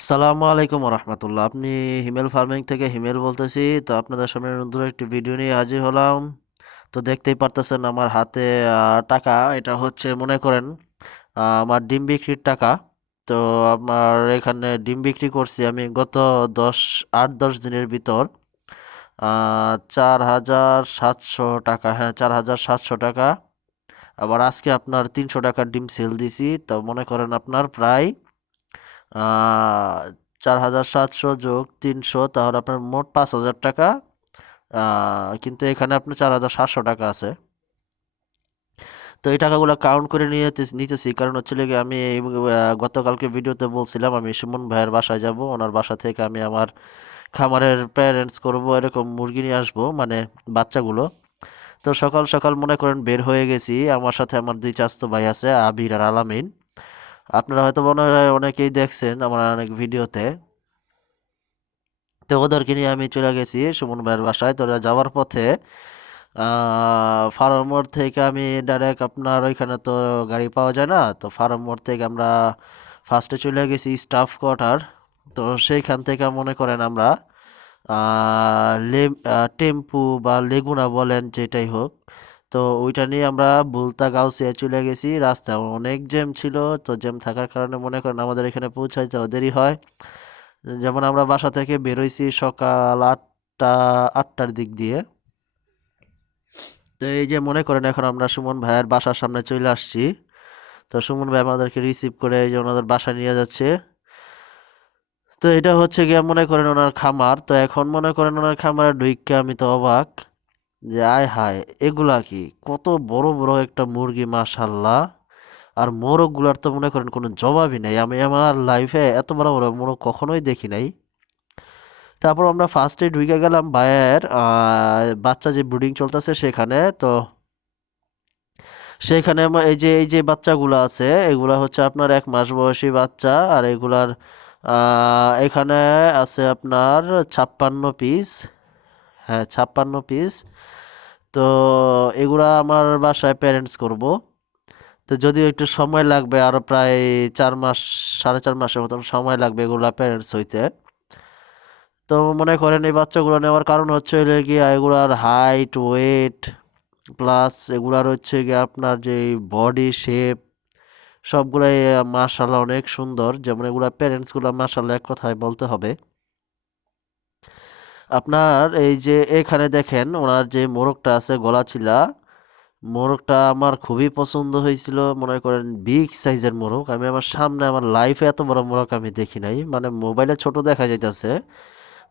আসসালামু আলাইকুম রহমতুল্লাহ আপনি হিমেল ফার্মিং থেকে হিমেল বলতেছি, তো আপনাদের সামনে নতুন একটি ভিডিও নিয়ে হাজির হলাম। তো দেখতেই পারতেছেন আমার হাতে টাকা, এটা হচ্ছে মনে করেন আমার ডিম বিক্রির টাকা। তো আমার এখানে ডিম বিক্রি করছি আমি গত দশ, আট, দশ দিনের ভিতর। চার হাজার সাতশো টাকা হ্যাঁ চার হাজার সাতশো টাকা। আবার আজকে আপনার তিনশো টাকার ডিম সেল দিছি, তো মনে করেন আপনার প্রায় চার হাজার সাতশো যোগ তিনশো, তাহলে আপনার মোট পাঁচ হাজার টাকা। কিন্তু এখানে আপনার চার হাজার সাতশো টাকা আছে। তো এই টাকাগুলো কাউন্ট করে নিয়ে নিতেছি। কারণ হচ্ছে কি আমি গতকালকে ভিডিওতে বলছিলাম আমি সুমন ভাইয়ের বাসায় যাব। ওনার বাসা থেকে আমি আমার খামারের প্যারেন্টস করব, এরকম মুরগি নিয়ে আসব মানে বাচ্চাগুলো। তো সকাল সকাল মনে করেন বের হয়ে গেছি। আমার সাথে আমার দুই চাস্তো ভাই আছে, আবির আর আলামিন। আপনারা হয়তো মনে হয় অনেকেই দেখছেন আমার অনেক ভিডিওতে। তো ওদেরকে নিয়ে আমি চলে গেছি সুমন ভাইয়ের বাসায়। তো যাওয়ার পথে ফার্ম মোড় থেকে আমি ডাইরেক্ট আপনার ওইখানে তো গাড়ি পাওয়া যায় না। তো ফার্ম মোড় থেকে আমরা ফার্স্টে চলে গেছি স্টাফ কোয়ার্টার তো সেইখান থেকে মনে করেন আমরা টেম্পু বা লেগুনা বলেন যেটাই হোক তো ওইটা নিয়ে আমরা বুলতা গাউসিয়া চলে গেছি। রাস্তায় অনেক জ্যাম ছিল, তো জ্যাম থাকার কারণে মনে করেন আমাদের এখানে পৌঁছাইতে দেরি হয়। যেমন আমরা বাসা থেকে বেরোইছি সকাল আটটা, আটটার দিক দিয়ে। তো এই যে মনে করেন এখন আমরা সুমন ভাইয়ের বাসার সামনে চলে আসছি। তো সুমন ভাই আমাদেরকে রিসিভ করে এই যে ওনাদের বাসায় নিয়ে যাচ্ছে। তো এটা হচ্ছে গিয়ে মনে করেন ওনার খামার। তো এখন মনে করেন ওনার খামারে ঢুইক্কা আমি তো অবাক। যে আয় হায় এগুলা কি? কত বড় বড় একটা মুরগি মাশাল্লাহ আর মোরগগুলার তো মনে করেন কোনো জবাবই নেই। আমি আমার লাইফে এত বড় বড় মোরগ কখনোই দেখি নাই। তারপর আমরা ফার্স্টে ঢুকে গেলাম আহ, বাচ্চা যে ব্রিডিং চলতেছে সেখানে। তো সেখানে এই যে এই যে বাচ্চাগুলো আছে এগুলা হচ্ছে আপনার এক মাস বয়সী বাচ্চা। আর এগুলার এখানে আছে আপনার ছাপ্পান্ন পিস হ্যাঁ ছাপ্পান্ন পিস তো এগুলা আমার বাসায় প্যারেন্টস করব। তো যদিও একটু সময় লাগবে আরও প্রায় চার মাস, সাড়ে চার মাসের মতন সময় লাগবে এগুলা প্যারেন্টস হইতে। তো মনে করেন এই বাচ্চাগুলো নেওয়ার কারণ হচ্ছে হলো গিয়ে এগুলার হাইট ওয়েট প্লাস এগুলার হচ্ছে গিয়ে আপনার যে বডি শেপ সবগুলাই মাশাল্লাহ অনেক সুন্দর। যেমন এগুলা প্যারেন্টসগুলো মাশাল্লাহ এক কথায় বলতে হবে। আপনার এই যে এখানে দেখেন ওনার যে মোরগটা আছে গলাচিলা মোরগটা আমার খুবই পছন্দ হয়েছিল। মনে করেন বিগ সাইজের মোরগ। আমি আমার সামনে, আমার লাইফে এত বড় মোরগ আমি দেখি নাই। মানে মোবাইলে ছোট দেখা যাইতেছে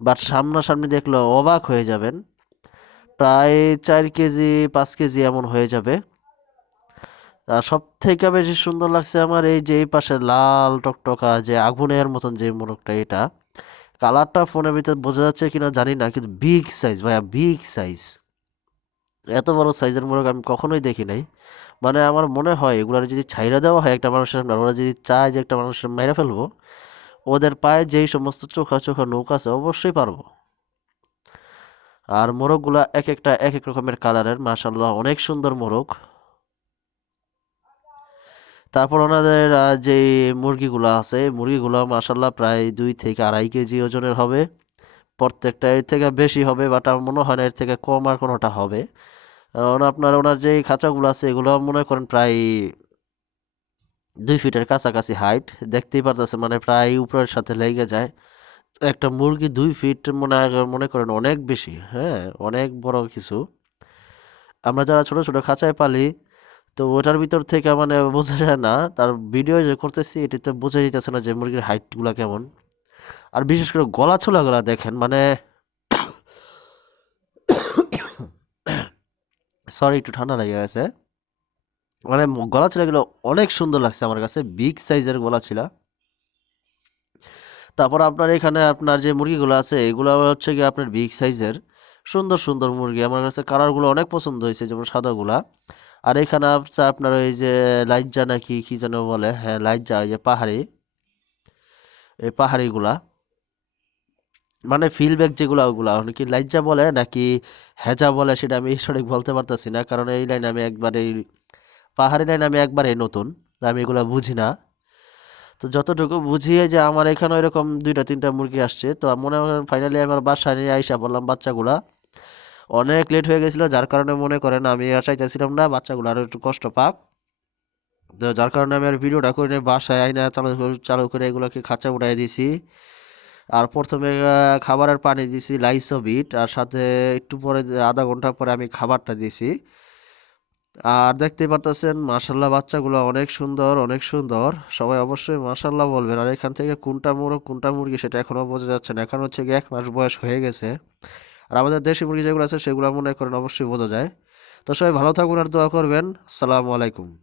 বাট সামনাসামনি দেখলে অবাক হয়ে যাবেন। প্রায় চার কেজি, পাঁচ কেজি এমন হয়ে যাবে। আর সব থেকে বেশি সুন্দর লাগছে আমার এই যে এই পাশে লাল টকটকা, যে আগুনের মতন যে মোরগটা এটা। কালারটা ফোনের ভিতর বোঝা যাচ্ছে কিনা জানি না, কিন্তু বিগ সাইজ ভাইয়া বিগ সাইজ এত বড় সাইজের মোরগ আমি কখনোই দেখি নাই। মানে আমার মনে হয় এগুলার যদি ছাইরা দেওয়া হয়, একটা মানুষের ওরা যদি চায় যে একটা মানুষের মেরে ফেলব, ওদের পায়ে যেই সমস্ত চোখা চোখা নৌকা আছে, অবশ্যই পারব। আর মোরগগুলা এক একটা, এক এক রকমের কালারের মাশাল্লাহ অনেক সুন্দর মোরগ তারপর ওনাদের যে মুরগিগুলো আছে, মুরগিগুলো মাশাল্লাহ প্রায় দুই থেকে আড়াই কেজি ওজনের হবে। প্রত্যেকটা এর থেকে বেশি হবে, বাট আমার মনে হয় না এর থেকে কম আর কোনোটা হবে। কারণ আপনার ওনার যে খাঁচাগুলো আছে, এগুলো মনে করেন প্রায় দুই ফিটের কাছাকাছি হাইট দেখতেই পারতেছে মানে প্রায় উপরের সাথে লেগে যায়। একটা মুরগি দুই ফিট মনে মনে করেন অনেক বেশি হ্যাঁ অনেক বড় কিছু। আমরা যারা ছোট ছোট খাঁচায় পালি তো ওটার ভিতর থেকে মানে বোঝা যায় না, তার ভিডিও যে করতেছি, এটিতে বোঝা যাইতেছে না যে মুরগির হাইটগুলো কেমন। আর বিশেষ করে গলা ছোলাগুলা দেখেন মানে সরি একটু ঠান্ডা লেগে গেছে। মানে গলা ছিলাগুলো অনেক সুন্দর লাগছে আমার কাছে বিগ সাইজের গলা ছিলা। তারপর আপনার এখানে আপনার যে মুরগিগুলো আছে, এগুলো হচ্ছে কি আপনার বিগ সাইজের সুন্দর সুন্দর মুরগি, আমার কাছে কালারগুলো অনেক পছন্দ হয়েছে, যেমন সাদাগুলা। আর এখানে আছে আপনার ওই যে লাইজ্জা নাকি কি যেন বলে? হ্যাঁ লাইজ্জা, ওই যে পাহাড়ি। এই পাহাড়িগুলা। মানে ফিলব্যাক যেগুলো, ওগুলা। কি লাইজ্জা বলে নাকি হেজা বলে সেটা আমি সঠিক বলতে পারতেছি না। কারণ এই লাইন আমি একবারে পাহাড়ি লাইন আমি একবারে নতুন। আমি এগুলা বুঝি না। তো যতটুকু বুঝিয়ে যে আমার এখানে এরকম দুইটা, তিনটা মুরগি আসছে। তো মনে হয় ফাইনালি আমার বাসায় নিয়ে আইসা বললাম বাচ্চাগুলা। অনেক লেট হয়ে গেছিল, যার কারণে মনে করেন আমি আর চাইতেছিলাম না, বাচ্চাগুলো আরও একটু কষ্ট পাক। তো যার কারণে আমি আর ভিডিওটা করে নিয়ে বাসায় আইনা চালু চালু করে এগুলোকে খাঁচা উঠাই দিছি। আর প্রথমে খাবারের পানি দিছি, লাইসোবিট, আর সাথে একটু পরে, আধা ঘণ্টা পরে আমি খাবারটা দিছি। আর দেখতেই পারতেছেন মাশাল্লাহ বাচ্চাগুলো অনেক সুন্দর অনেক সুন্দর। সবাই অবশ্যই মাশাল্লাহ বলবেন। আর এখান থেকে কোনটা মোরগ, কোনটা মুরগি, সেটা এখনও বোঝা যাচ্ছে না। এখন হচ্ছে এক মাস বয়স হয়ে গেছে। আর আমাদের দেশি মুরগি যেগুলো আছে সেগুলো মনে করেন অবশ্যই বোঝা যায়। তো সবাই ভালো থাকুন আর দোয়া করবেন। আসসালামু আলাইকুম।